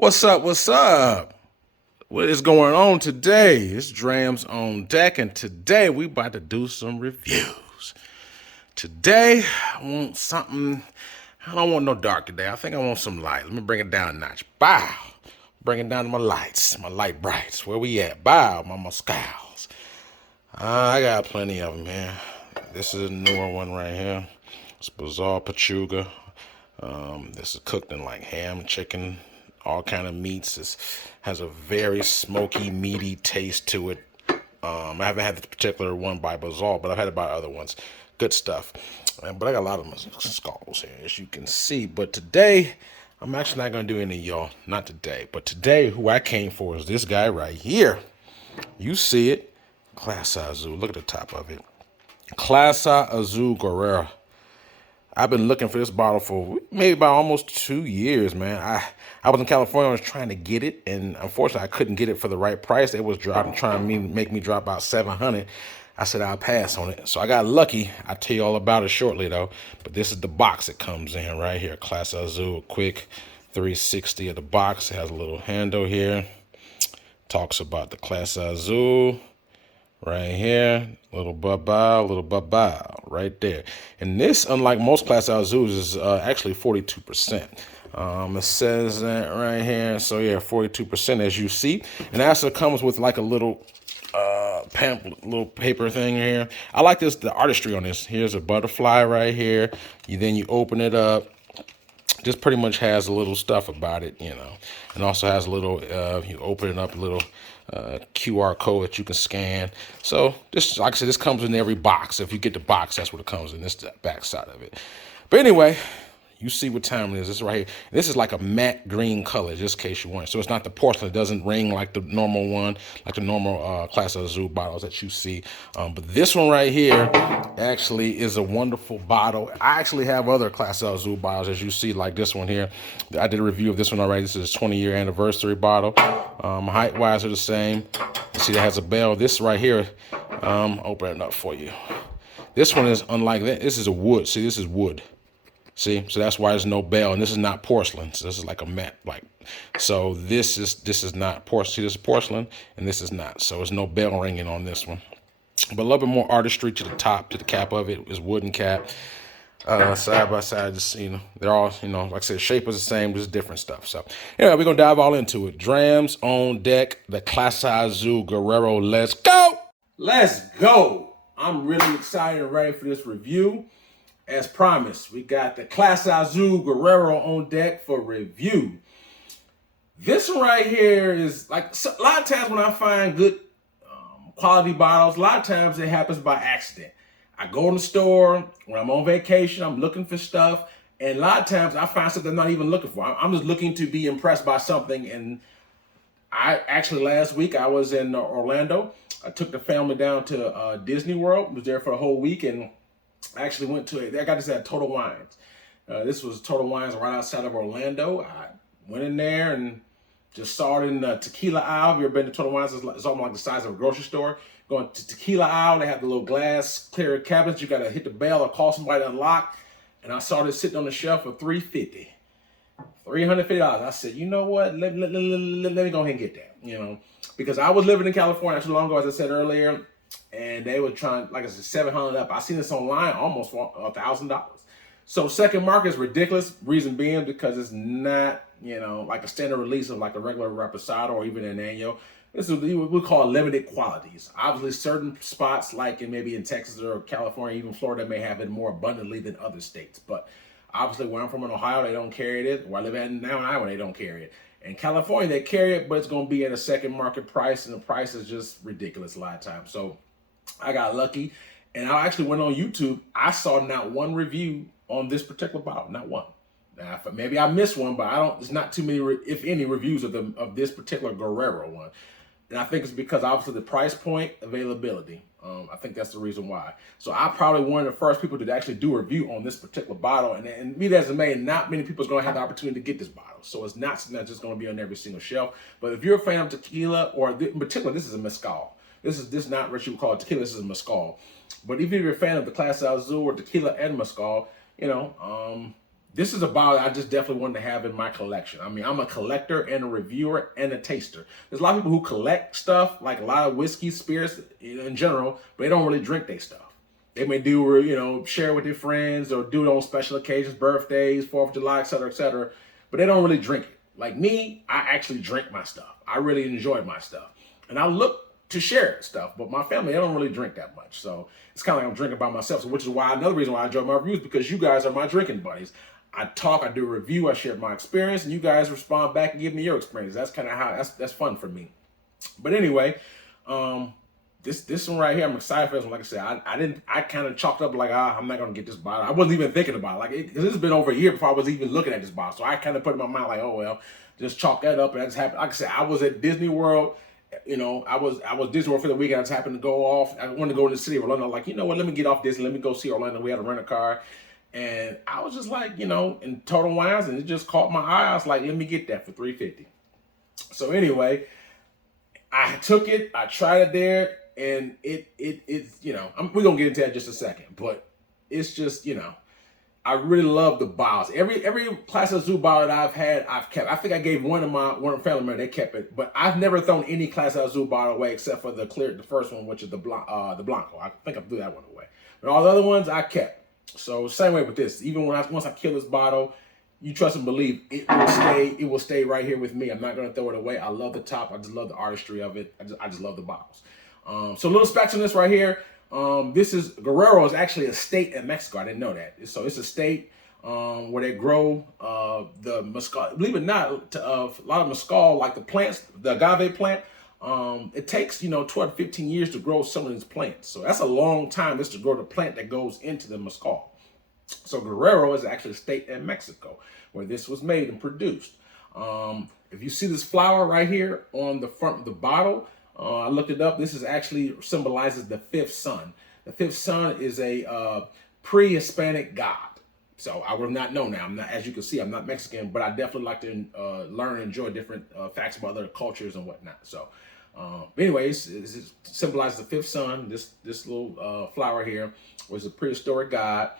What's up? What's up? What is going on today? It's Drams on deck, and today we about to do some reviews. Today, I want something. I don't want no dark today. I think I want some light. Let me bring it down a notch. Bow. Bring it down to my lights, my light brights. Where we at? Bow, my Mezcals. I got plenty of them, man. This is a newer one right here. It's Bazaar Pachuga. This is cooked in like ham, chicken, all kind of meats. It has a very smoky, meaty taste to it. I haven't had this particular one by Bazaar, but I've had it by other ones. Good stuff. But I got a lot of skulls here, as you can see. But today, I'm actually not going to do any of y'all. Not today. But today, who I came for is this guy right here. You see it. Clase Azul. Look at the top of it. Clase Azul Guerrero. I've been looking for this bottle for maybe about almost 2 years, man. I was in California, I was trying to get it, and unfortunately I couldn't get it for the right price. It was trying to make me drop about $700. I said I'll pass on it. So I got lucky. I'll tell you all about it shortly though. But this is the box it comes in right here. Clase Azul, quick 360 of the box. It has a little handle here. Talks about the Clase Azul. Right here, little baba, right there. And this, unlike most Clase Azuls, is actually 42%. It says that right here. So yeah, 42% as you see. And it also comes with like a little pamphlet, little paper thing here. I like this, the artistry on this. Here's a butterfly right here. Then you open it up. Just pretty much has a little stuff about it, you know, and also has a little, you open it up, a little QR code that you can scan. So this, like I said, this comes in every box. If you get the box, that's what it comes in. This is the back side of it. But anyway, you see what time it is. This is right here. This is like a matte green color, just in case you want. So it's not the porcelain. It doesn't ring like the normal one, like the normal Clase Azul bottles that you see. But this one right here actually is a wonderful bottle. I actually have other Clase Azul bottles, as you see, like this one here. I did a review of this one already. This is a 20-year anniversary bottle. Height-wise are the same. You see, it has a bell. This right here, open it up for you. This one is unlike that. This is a wood. See, this is wood. See, so that's why there's no bell, and this is not porcelain. So this is like a matte, like. So this is not porcelain. See, this is porcelain, and this is not. So there's no bell ringing on this one. But a little bit more artistry to the top, to the cap of it is wooden cap. Side by side, just they're all like I said, shape is the same, just different stuff. So anyway, we're gonna dive all into it. Drams on deck, the Clase Azul Guerrero. Let's go. Let's go. I'm really excited and ready for this review. As promised, we got the Clase Azul Guerrero on deck for review. This one right here is like a lot of times when I find good quality bottles, a lot of times it happens by accident. I go in the store when I'm on vacation, I'm looking for stuff, and a lot of times I find something I'm not even looking for. I'm just looking to be impressed by something. And I actually last week I was in Orlando. I took the family down to Disney World. Was there for a whole week, and I actually went to I got this at Total Wines. This was Total Wines right outside of Orlando. I went in there and just saw it in the tequila aisle. Have you ever been to Total Wines? It's almost like the size of a grocery store. Going to tequila aisle, they have the little glass clear cabinets. You got to hit the bell or call somebody to unlock. And I saw this sitting on the shelf for $350. $350. I said, you know what? Let me go ahead and get that. Because I was living in California not too long ago, as I said earlier. And they were trying, like I said, $700 up. I seen this online almost for $1,000. So second market is ridiculous. Reason being because it's not, like a standard release of like a regular Reposado or even an annual. This is what we call limited qualities. Obviously, certain spots like maybe in Texas or California, even Florida, may have it more abundantly than other states. But obviously, where I'm from in Ohio, they don't carry it. Where I live at now in Iowa, they don't carry it. In California, they carry it, but it's going to be at a second market price, and the price is just ridiculous a lot of times. So I got lucky, and I actually went on YouTube. I saw not one review on this particular bottle, not one. Now, maybe I missed one, but there's not too many, if any, reviews of this particular Guerrero one. And I think it's because obviously the price point, availability. I think that's the reason why. So I probably one of the first people to actually do a review on this particular bottle. And me as a man, not many people are going to have the opportunity to get this bottle. So it's not something that's just going to be on every single shelf. But if you're a fan of tequila, or in particular, this is a mezcal. This is not what you would call tequila. This is a mezcal. But even if you're a fan of the Clase Azul or tequila and mezcal, this is a bottle I just definitely wanted to have in my collection. I mean, I'm a collector and a reviewer and a taster. There's a lot of people who collect stuff, like a lot of whiskey, spirits in general, but they don't really drink their stuff. They may do, share with their friends or do it on special occasions, birthdays, 4th of July, etc., but they don't really drink it. Like me, I actually drink my stuff. I really enjoy my stuff. And I look to share stuff, but my family, they don't really drink that much. So it's kind of like I'm drinking by myself, so which is why another reason why I enjoy my reviews, because you guys are my drinking buddies. I talk, I do a review, I share my experience, and you guys respond back and give me your experience. That's kind of how, that's fun for me. But anyway, this one right here, I'm excited for this one. Like I said, I kind of chalked up like, I'm not going to get this bottle. I wasn't even thinking about it. Like, this has been over a year before I was even looking at this bottle. So I kind of put in my mind like, oh, well, just chalk that up. And that just happened. Like I said, I was at Disney World. I was Disney World for the weekend. I just happened to go off. I wanted to go to the city of Orlando. Like, you know what? Let me get off Disney. Let me go see Orlando. We had to rent a car. And I was just like, in Total Wines, and it just caught my eye. I was like, let me get that for $3.50. So anyway, I took it. I tried it there. And it's, we're going to get into that in just a second, but it's just, I really love the bottles. Every Clase Azul bottle that I've had, I've kept. I think I gave one of family members, they kept it, but I've never thrown any Clase Azul bottle away except for the first one, which is the Blanco. I think I threw that one away. But all the other ones I kept. So same way with this. Even once I kill this bottle, you trust and believe it will stay. It will stay right here with me. I'm not going to throw it away. I love the top. I just love the artistry of it. I just love the bottles. So a little specs on this right here. This is Guerrero is actually a state in Mexico. I didn't know that. So it's a state where they grow the mezcal. Believe it or not, a lot of mezcal, like the plants, the agave plant, it takes 12 to 15 years to grow some of these plants. So that's a long time just to grow the plant that goes into the mezcal. So Guerrero is actually a state in Mexico where this was made and produced. If you see this flower right here on the front of the bottle, I looked it up. This is actually symbolizes the fifth sun. The fifth sun is a pre-Hispanic god. So I would not know now. I'm not, as you can see, I'm not Mexican, but I definitely like to learn and enjoy different facts about other cultures and whatnot. So, anyways, it symbolizes the fifth sun. This little flower here was a prehistoric god,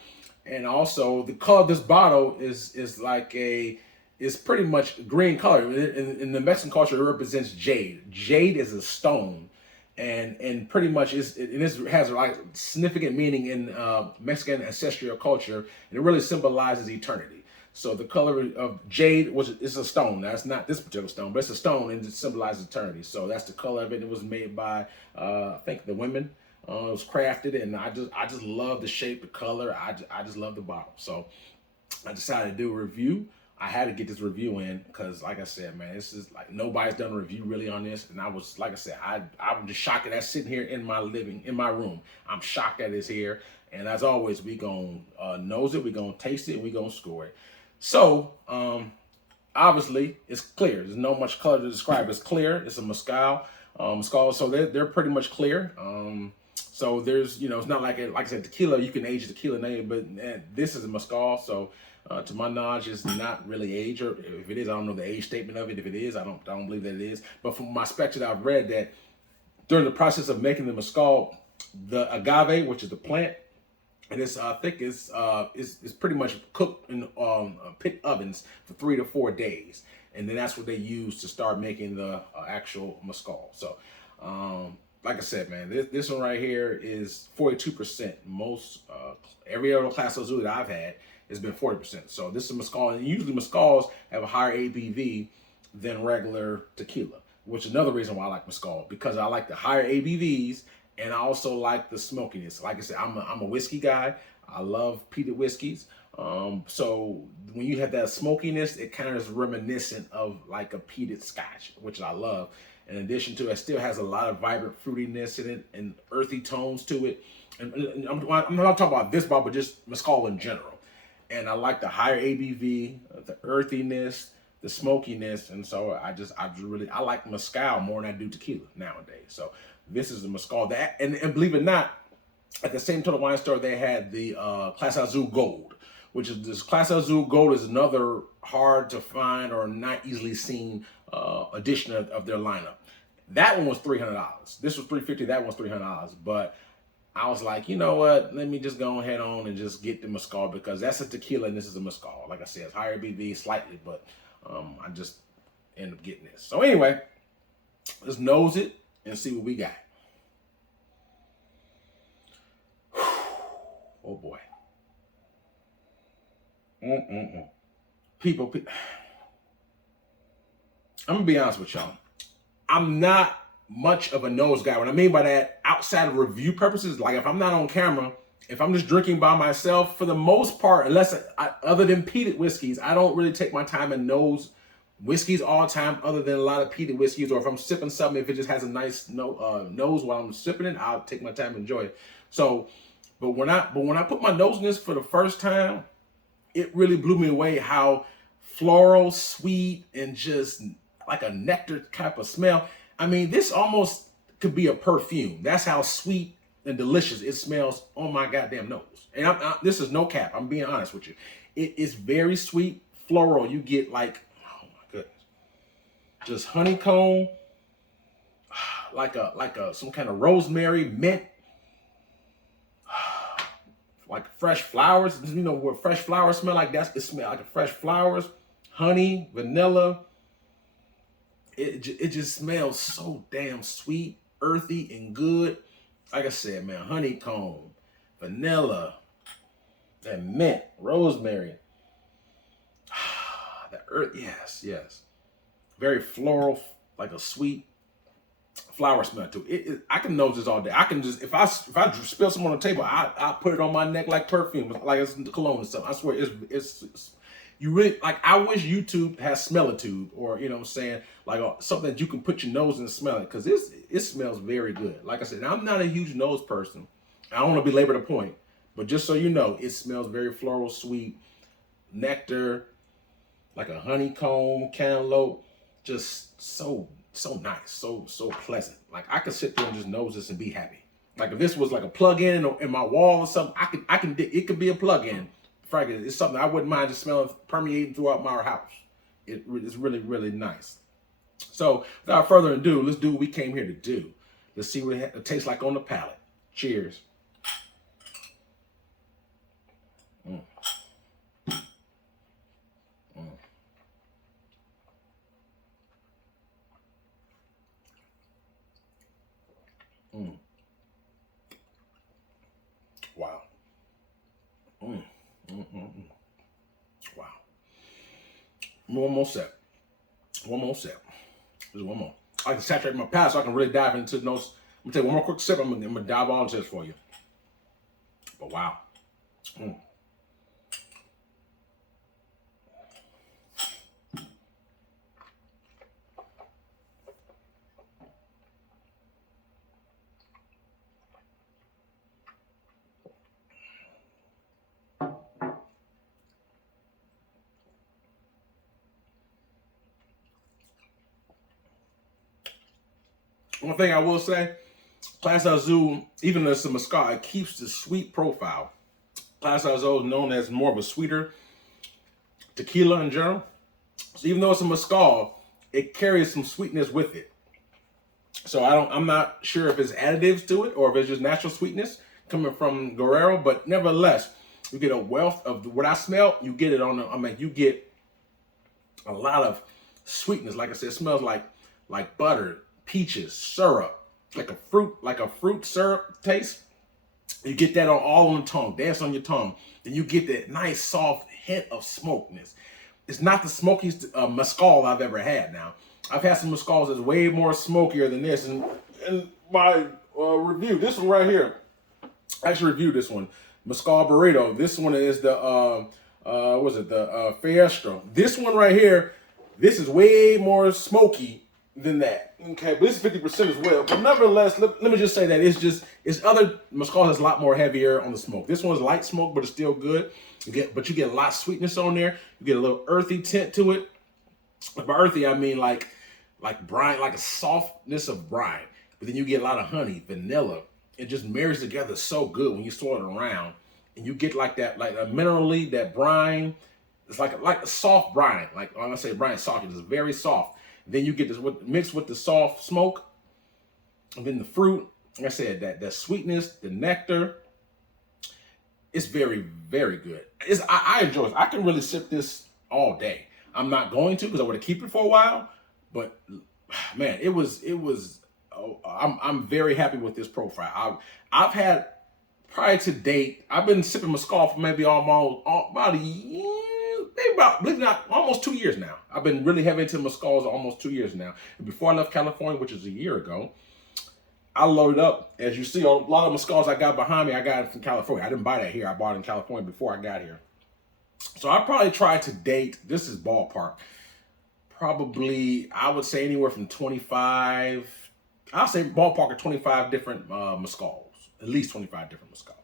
and also the color of this bottle is like is pretty much green color. In the Mexican culture, it represents jade. Jade is a stone, and pretty much it has like significant meaning in Mexican ancestral culture, and it really symbolizes eternity. So the color of jade is a stone. That's not this particular stone, but it's a stone, and it symbolizes eternity. So that's the color of it. It was made by I think the women. It was crafted, and I just love the shape, the color. I just love the bottle. So I decided to do a review. I had to get this review in because, like I said, man, this is like nobody's done a review really on this, and I was, like I said, I'm just shocked that that's sitting here in my room. I'm shocked that it's here, and as always, we gonna nose it, we gonna taste it, and we gonna score it. So, obviously, it's clear. There's no much color to describe. It's clear. It's a mezcal, so they're pretty much clear. So there's, it's not like I said, tequila. You can age tequila name, but this is a mezcal, so. To my knowledge, it's not really age, or if it is, I don't know the age statement of it. If it is, I don't believe that it is. But from my specs that I've read, that during the process of making the mezcal, the agave, which is the plant, and it's I think it's pretty much cooked in pit ovens for 3 to 4 days, and then that's what they use to start making the actual mezcal. So. Like I said, man, this one right here is 42%. Most every other Clase Azul that I've had has been 40%. So this is mezcal, and usually mezcals have a higher ABV than regular tequila, which is another reason why I like mezcal, because I like the higher ABVs, and I also like the smokiness. Like I said, I'm a whiskey guy. I love peated whiskeys. So when you have that smokiness, it kind of is reminiscent of like a peated scotch, which I love. In addition to it, still has a lot of vibrant fruitiness in it and earthy tones to it. And I'm not talking about this bottle, but just mezcal in general. And I like the higher ABV, the earthiness, the smokiness, and so I like mezcal more than I do tequila nowadays. So this is the mezcal that, and believe it or not, at the same Total Wine store they had the Clase Azul Gold, which is this Clase Azul Gold is another hard to find or not easily seen edition of their lineup. That one was $300. This was $350. That one was $300. But I was like, you know what? Let me just go ahead on and just get the mezcal because that's a tequila and this is a mezcal. Like I said, it's higher BV slightly, but I just end up getting this. So anyway, let's nose it and see what we got. Oh boy. People, I'm gonna be honest with y'all. I'm not much of a nose guy. What I mean by that, outside of review purposes, like if I'm not on camera, if I'm just drinking by myself, for the most part, other than peated whiskeys, I don't really take my time and nose whiskeys all the time, other than a lot of peated whiskeys, or if I'm sipping something, if it just has a nice nose while I'm sipping it, I'll take my time and enjoy it. So, but when I put my nose in this for the first time, it really blew me away how floral, sweet, and just like a nectar type of smell. I mean, this almost could be a perfume. That's how sweet and delicious it smells on my goddamn nose. And this is no cap. I'm being honest with you. It is very sweet, floral. You get like, oh my goodness, just honeycomb, like some kind of rosemary, mint, like fresh flowers. You know what fresh flowers smell like? It smells like fresh flowers, honey, vanilla. It just smells so damn sweet, earthy, and good. Like I said, man, honeycomb, vanilla, and mint, rosemary. The earth, yes. Very floral, like a sweet flower smell to it. I can nose this all day. I can just, if I spill some on the table, I put it on my neck like perfume, like it's cologne and stuff. I swear, it's you really, like, I wish YouTube has smellitude, or, you know what I'm saying, like something that you can put your nose in and smell it, because it smells very good. Like I said, I'm not a huge nose person. I don't want to belabor the point, but just so you know, it smells very floral, sweet, nectar, like a honeycomb, cantaloupe, just so nice, so pleasant. Like I could sit there and just nose this and be happy. Like if this was like a plug-in in my wall or something, it could be a plug-in. Fragrance. It's something I wouldn't mind just smelling, permeating throughout my house. It's really, really nice. So without further ado, let's do what we came here to do. Let's see what it tastes like on the palate. Cheers. Wow. Wow. One more sip. Just one more. I like to saturate my palate so I can really dive into those. I'm gonna take one more quick sip. I'm gonna dive all into this for you. But wow. One thing I will say, Clase Azul, even though it's a mezcal, it keeps the sweet profile. Clase Azul is known as more of a sweeter tequila in general. So even though it's a mezcal, it carries some sweetness with it. So I'm not sure if it's additives to it or if it's just natural sweetness coming from Guerrero, but nevertheless, you get a wealth of what I smell. You get it you get a lot of sweetness. Like I said, it smells like butter, peaches, syrup, like a fruit syrup taste. You get that all on the tongue, dance on your tongue. Then you get that nice soft hint of smokiness. It's not the smokiest mezcal I've ever had. Now, I've had some mezcals that's way more smokier than this. And my review, this one right here, I actually reviewed this one, Mezcal Burrito. This one is the the Fiesta. This one right here, this is way more smoky than that. Okay, but this is 50% as well. But nevertheless, let me just say that it's other mezcal that's a lot more heavier on the smoke. This one's light smoke, but it's still good. You get a lot of sweetness on there. You get a little earthy tint to it. By earthy, I mean like brine, like a softness of brine. But then you get a lot of honey, vanilla. It just marries together so good when you swirl it around, and you get like that, like a minerally, that brine. It's like a soft brine. Like when I say brine, soft, it's very soft. Then you get this mixed with the soft smoke, and then the fruit, like I said, that sweetness, the nectar, it's very, very good. I enjoy it. I can really sip this all day. I'm not going to because I want to keep it for a while, but man, it was. Oh, I'm very happy with this profile. I've had prior to date. I've been sipping Mezcal for maybe about a year, maybe about believe it or not, almost 2 years now. I've been really heavy into Mezcals almost 2 years now. And before I left California, which is a year ago, I loaded up. As you see, a lot of Mezcals I got behind me, I got it from California. I didn't buy that here. I bought it in California before I got here. So I probably tried to date, this is ballpark, probably, I would say anywhere from 25, I'll say ballpark of 25 different Mezcals, at least 25 different Mezcals.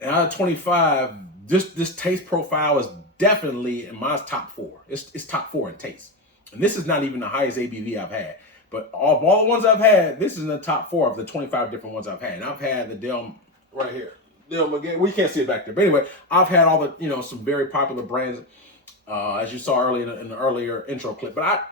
And out of 25, this taste profile is definitely in my top four. It's top four in taste. And this is not even the highest ABV I've had. But of all the ones I've had, this is in the top four of the 25 different ones I've had. And I've had the Del, right here. Again, we can't see it back there. But anyway, I've had all the, some very popular brands, as you saw earlier in the earlier intro clip. But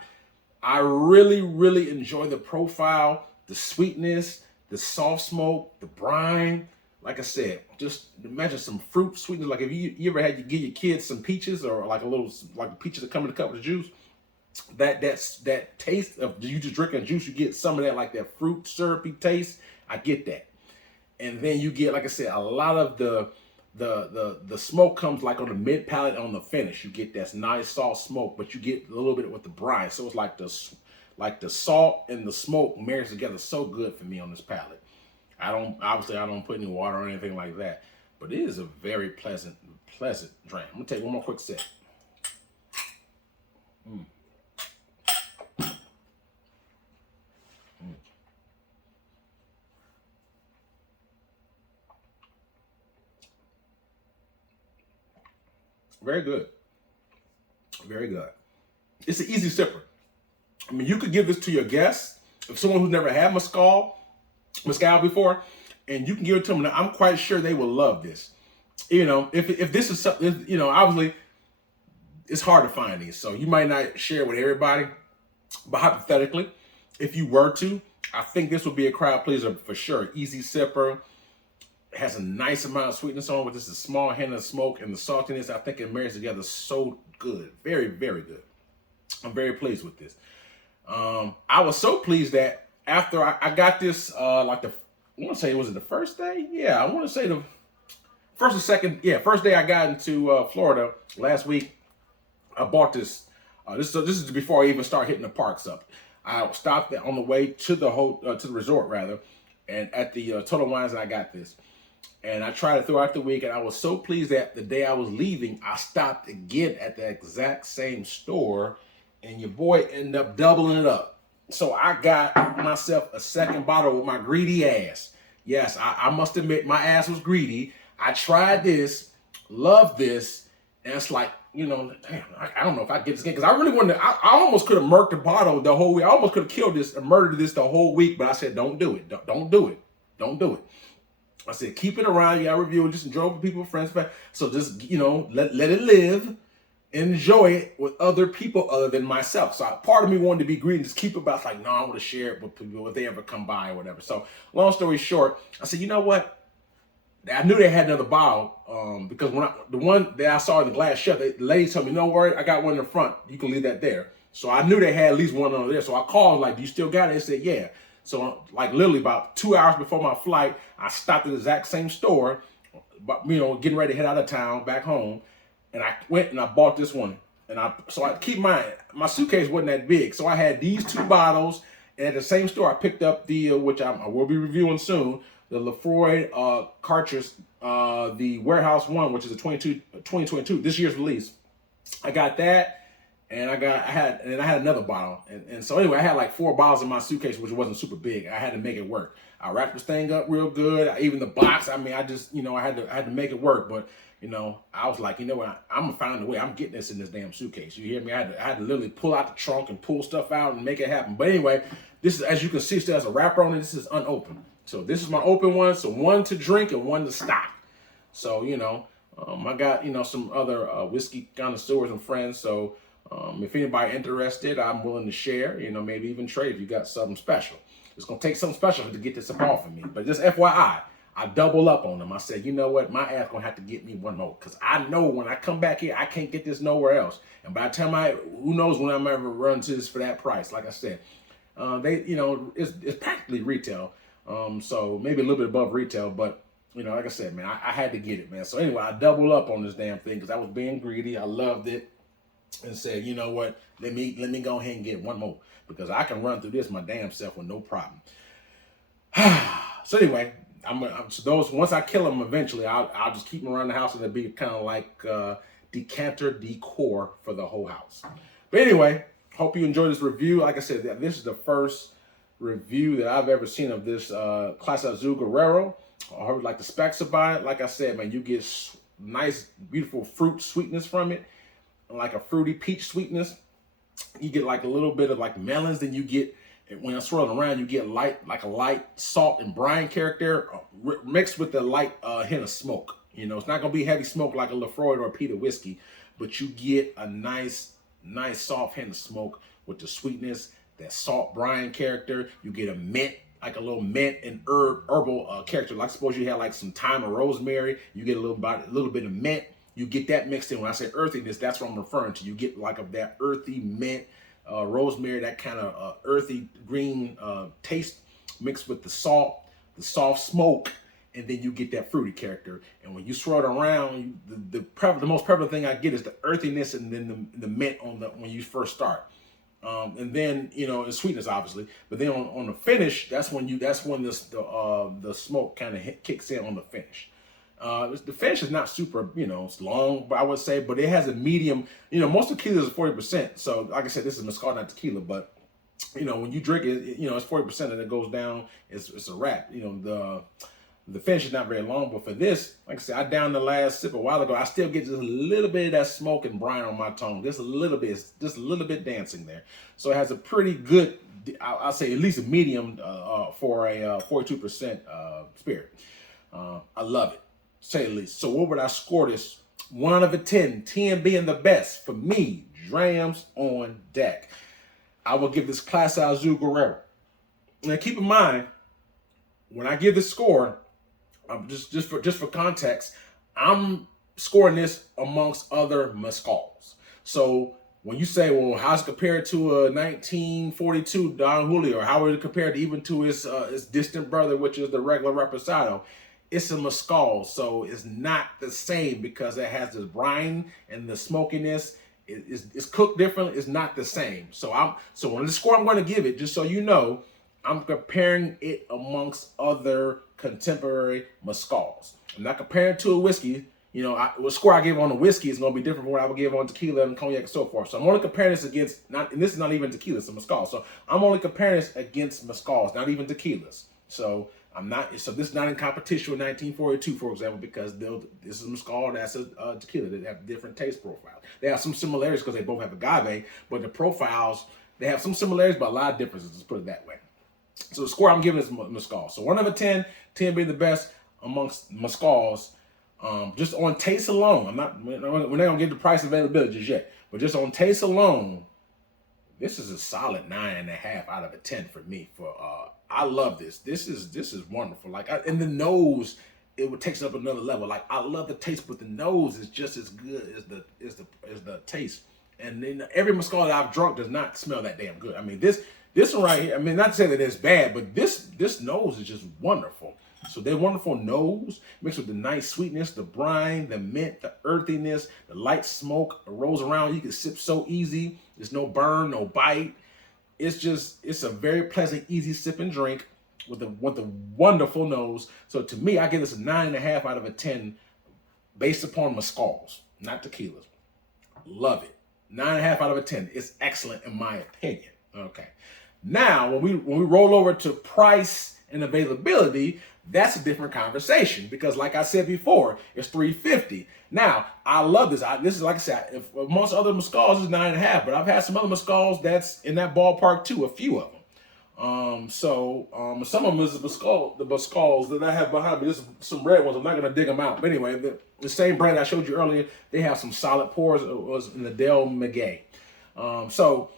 I really, really enjoy the profile, the sweetness, the soft smoke, the brine. Like I said, just imagine some fruit sweetness. Like if you ever had to give your kids some peaches or like peaches that come in a cup of juice. That taste of you just drinking juice, you get some of that, like that fruit syrupy taste. I get that. And then you get, like I said, a lot of the smoke comes like on the mid palate on the finish. You get that nice soft smoke, but you get a little bit with the brine. So it's like the salt and the smoke marries together so good for me on this palate. I don't put any water or anything like that, but it is a very pleasant drink. I'm gonna take one more quick sip. Very good. Very good. It's an easy sipper. I mean, you could give this to your guests, if someone who's never had mezcal before, and you can give it to them. I'm quite sure they will love this. If this is something, obviously it's hard to find these, so you might not share it with everybody. But hypothetically, if you were to, I think this would be a crowd pleaser for sure. Easy sipper. It has a nice amount of sweetness on it with just a small hint of smoke and the saltiness. I think it marries together so good. Very, very good. I'm very pleased with this. I was so pleased that after I got this, I want to say, was it the first day? Yeah, I want to say the first or second. Yeah, first day I got into Florida last week. I bought this. This is before I even start hitting the parks up. I stopped on the way to the resort rather, and at the Total Wines, and I got this. And I tried it throughout the week, and I was so pleased that the day I was leaving, I stopped again at the exact same store, and your boy ended up doubling it up. So I got myself a second bottle with my greedy ass. Yes, I must admit my ass was greedy. I tried this, loved this, and it's like, damn, I don't know if I get this again, because I really wanted to, I almost could have murked the bottle the whole week. I almost could have killed this and murdered this the whole week, but I said, don't do it. Don't do it. Don't do it. I said, keep it around. You got to review it. Just enjoy it with people, friends. So just, let it live. Enjoy it with other people other than myself. So part of me wanted to be greedy, just keep it, but I was like, no, I want to share it with people if they ever come by or whatever. So long story short, I said, you know what? I knew they had another bottle because the one that I saw in the glass shelf, the lady told me, no worry, I got one in the front. You can leave that there. So I knew they had at least one over there. So I called, like, do you still got it? They said, yeah. So like literally about 2 hours before my flight, I stopped at the exact same store, but getting ready to head out of town back home, and I went and I bought this one. And I keep in mind, my suitcase wasn't that big, so I had these two bottles, and at the same store I picked up the which I will be reviewing soon, the Lefroy cartridge, the Warehouse One, which is a 2022 this year's release. I got that. And I had another bottle. And so anyway, I had like 4 bottles in my suitcase, which wasn't super big. I had to make it work. I wrapped this thing up real good. Even the box, I mean, I just, I had to make it work. But, I was like, what, I'm going to find a way. I'm getting this in this damn suitcase. You hear me? I had to literally pull out the trunk and pull stuff out and make it happen. But anyway, this is, as you can see, still has a wrapper on it. This is unopened. So this is my open one. So one to drink and one to stock. So, I got, some other whiskey connoisseurs and friends. So, If anybody interested, I'm willing to share, maybe even trade if you got something special. It's going to take something special to get this up off of me. But just FYI, I double up on them. I said, you know what? My ass going to have to get me one more. Because I know when I come back here, I can't get this nowhere else. And by the time who knows when I'm ever run to this for that price. Like I said, it's practically retail. So maybe a little bit above retail. But, like I said, man, I had to get it, man. So anyway, I double up on this damn thing because I was being greedy. I loved it. And said, you know what? Let me go ahead and get one more because I can run through this my damn self with no problem. So anyway, once I kill them eventually, I'll just keep them around the house and it'll be kind of like decanter decor for the whole house. But anyway, hope you enjoyed this review. Like I said, this is the first review that I've ever seen of this Clase Azul Guerrero. I heard like the specs about it. Like I said, man, you get nice, beautiful fruit sweetness from it. Like a fruity peach sweetness. You get like a little bit of like melons. Then you get, when I swirl it around, you get like a light salt and brine character mixed with the light hint of smoke. It's not gonna be heavy smoke like a Lafroy or a Peter whiskey, but you get a nice soft hint of smoke with the sweetness, that salt brine character. You get a mint, like a little mint and herbal character. Like suppose you had like some thyme or rosemary, you get a little bit of mint. You get that mixed in. When I say earthiness, that's what I'm referring to. You get like of that earthy mint, rosemary, that kind of earthy green taste mixed with the salt, the soft smoke, and then you get that fruity character. And when you swirl it around, the most prevalent thing I get is the earthiness and then the mint when you first start. And then it's sweetness obviously, but then on the finish, that's when the smoke kind of kicks in on the finish. The finish is not super, it's long, but I would say, but it has a medium, most tequila is 40%. So like I said, this is mezcal, not tequila, but when you drink it, it's 40% and it goes down, it's a wrap. The finish is not very long, but for this, like I said, I downed the last sip a while ago. I still get just a little bit of that smoke and brine on my tongue, just a little bit dancing there. So it has a pretty good, I'll say at least a medium for a 42% spirit. I love it. Say the least. So what would I score this? 1 out of 10. 10 being the best. For me, Drams on deck. I will give this Clase Azul Guerrero. Now keep in mind, when I give this score, just for context, I'm scoring this amongst other mezcals. So when you say, well, how's it compared to a 1942 Don Julio, or how would it compare to even to his distant brother, which is the regular Reposado? It's a mezcal, so it's not the same because it has this brine and the smokiness. It's cooked differently. It's not the same. So on the score I'm going to give it, just so you know, I'm comparing it amongst other contemporary mezcals. I'm not comparing it to a whiskey. The score I give on the whiskey is going to be different from what I would give on tequila and cognac and so forth. So I'm only comparing this against, and this is not even tequila, it's a mezcal. So I'm only comparing this against mezcals, not even tequilas. So this is not in competition with 1942, for example, because this is mezcal, that's a tequila. They have different taste profiles. They have some similarities because they both have agave, but the profiles, they have some similarities, but a lot of differences, let's put it that way. So the score I'm giving is mezcal. So 1 out of 10, 10 being the best amongst mezcals. Just on taste alone, we're not gonna get the price availability just yet, but just on taste alone, this is a solid 9.5 out of 10 for me. I love this. This is wonderful. Like in the nose, it takes it up another level. Like I love the taste, but the nose is just as good as the taste. And then every mezcal that I've drunk does not smell that damn good. I mean this one right here. I mean, not to say that it's bad, but this nose is just wonderful. So that wonderful nose mixed with the nice sweetness, the brine, the mint, the earthiness, the light smoke rolls around. You can sip so easy. There's no burn, no bite. It's a very pleasant, easy sipping drink with a wonderful nose. So to me, I give this a 9.5 out of 10 based upon mezcals, not tequilas. Love it. 9.5 out of 10. It's excellent in my opinion. Okay. Now, when we roll over to price and availability, that's a different conversation because, like I said before, it's $3.50. Now, I love this. This is, like I said, amongst other mezcals, it's 9.5, but I've had some other mezcals that's in that ballpark too, a few of them. Some of them is the mezcals that I have behind me. There's some red ones. I'm not going to dig them out. But anyway, the same brand I showed you earlier, they have some solid pours. It was in the Del Maguey. So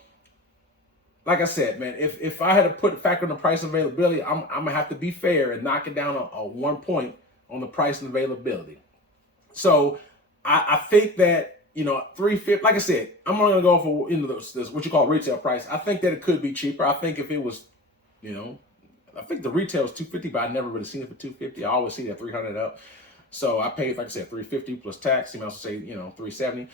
like I said, man, if I had to factor in the price and availability, I'm gonna have to be fair and knock it down a 1 point on the price and availability. So I think that, you know, 350. Like I said, I'm only gonna go for, you know, this what you call retail price. I think that it could be cheaper. I think if it was, you know, I think the retail is 250, but I never really seen it for 250. I always see that 300 up. So I paid, like I said, 350 plus tax. You might also say, you know, 370.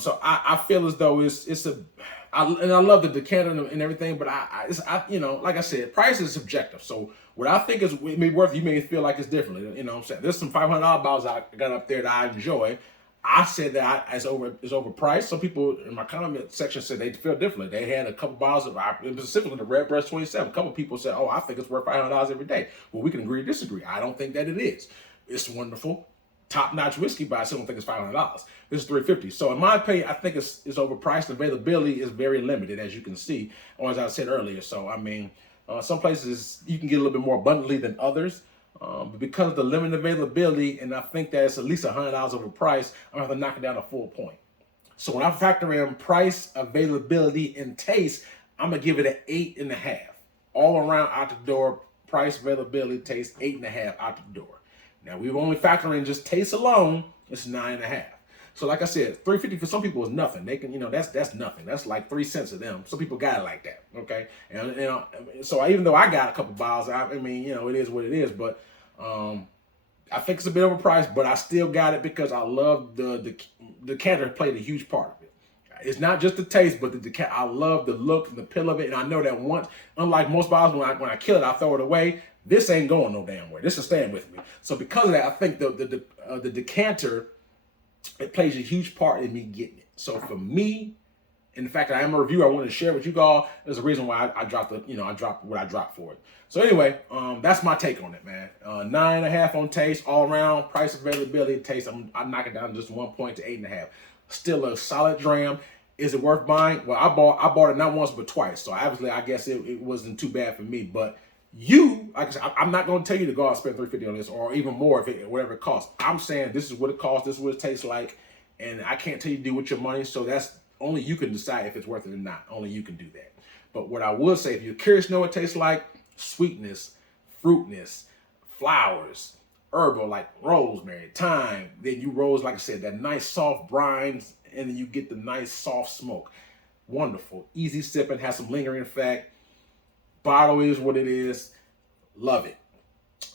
So I feel as though and I love the decanter and everything, but I you know, like I said, price is subjective. So what I think is it may worth, you may feel like it's differently. You know what I'm saying? There's some $500 bottles I got up there that I enjoy. I said that it's overpriced. Some people in my comment section said they feel differently. They had a couple bottles of, specifically the Redbreast 27. A couple people said, "Oh, I think it's worth $500 every day." Well, we can agree to disagree. I don't think that it is. It's wonderful, top-notch whiskey, but I still don't think it's $500. This is $350. So in my opinion, I think it's overpriced. Availability is very limited, as you can see, or as I said earlier. So I mean, some places you can get a little bit more abundantly than others. But because of the limited availability, and I think that it's at least $100 overpriced, I'm gonna have to knock it down a full point. So when I factor in price, availability, and taste, I'm gonna give it an 8.5. All around out the door, price, availability, taste, 8.5 out the door. Now we've only factored in just taste alone, it's 9.5. So like I said, $350 for some people is nothing. They can, you know, that's nothing. That's like 3 cents to them. Some people got it like that, okay? And you know, so even though I got a couple bottles, I mean, you know, it is what it is. But I think it's a bit overpriced, but I still got it because I love the decanter played a huge part of it. It's not just the taste, but the decanter. I love the look and the feel of it, and I know that once, unlike most bottles, when I kill it, I throw it away. This ain't going no damn way. This is staying with me. So because of that, I think the decanter, it plays a huge part in me getting it. So for me, in fact, I am a reviewer. I wanted to share with you all. There's a reason why I dropped what I dropped for it. So anyway, that's my take on it, man. 9.5 on taste, all around, price, availability, taste. I knock it down just 1 point to 8.5. Still a solid dram. Is it worth buying? Well, I bought it not once but twice. So obviously, I guess it wasn't too bad for me. But like I said, I'm not going to tell you to go out and spend $350 on this or even more whatever it costs. I'm saying this is what it costs. This is what it tastes like, and I can't tell you to do with your money. So that's only you can decide if it's worth it or not. Only you can do that. But what I will say, if you're curious to know what it tastes like, sweetness, fruitness, flowers, herbal like rosemary, thyme. Then you rose, like I said, that nice soft brines, and then you get the nice soft smoke. Wonderful, easy sipping, has some lingering effect. Bottle is what it is. Love it.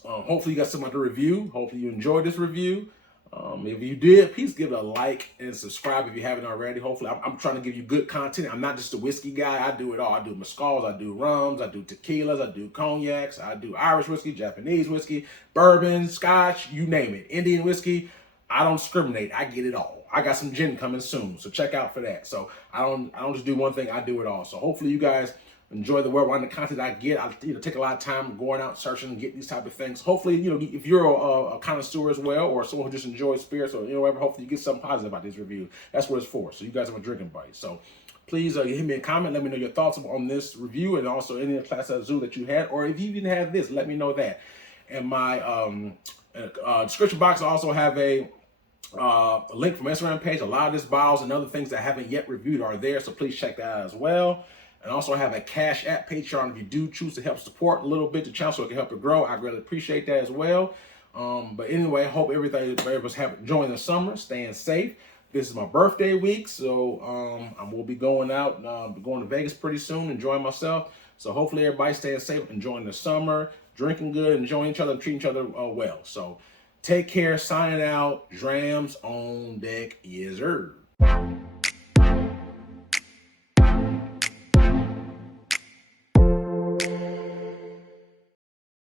Hopefully you got something to review. Hopefully you enjoyed this review. If you did, please give it a like and subscribe if you haven't already. Hopefully, I'm trying to give you good content. I'm not just a whiskey guy. I do it all. I do mezcals, I do rums, I do tequilas, I do cognacs, I do Irish whiskey, Japanese whiskey, bourbon, scotch, you name it. Indian whiskey. I don't discriminate. I get it all. I got some gin coming soon, so check out for that. So I don't just do one thing. I do it all. So hopefully you guys enjoy the well-rounded content I get. I take a lot of time going out searching and getting these type of things. Hopefully, if you're a connoisseur as well, or someone who just enjoys spirits, or whatever, hopefully you get something positive about this review. That's what it's for. So you guys have a drinking buddy. So please hit me a comment. Let me know your thoughts on this review and also any of the Clase Azul that you had, or if you even have this, let me know that. And my description box, I also have a link from my Instagram page. A lot of these bottles and other things that I haven't yet reviewed are there, so please check that out as well. And also have a Cash App, Patreon, if you do choose to help support a little bit the channel so it can help it grow. I really appreciate that as well. But anyway, I hope everybody's enjoying the summer, staying safe. This is my birthday week, so I will be going out, going to Vegas pretty soon, enjoying myself. So hopefully everybody's staying safe, enjoying the summer, drinking good, enjoying each other, treating each other well. So take care, signing out. Drams on deck, yes sir.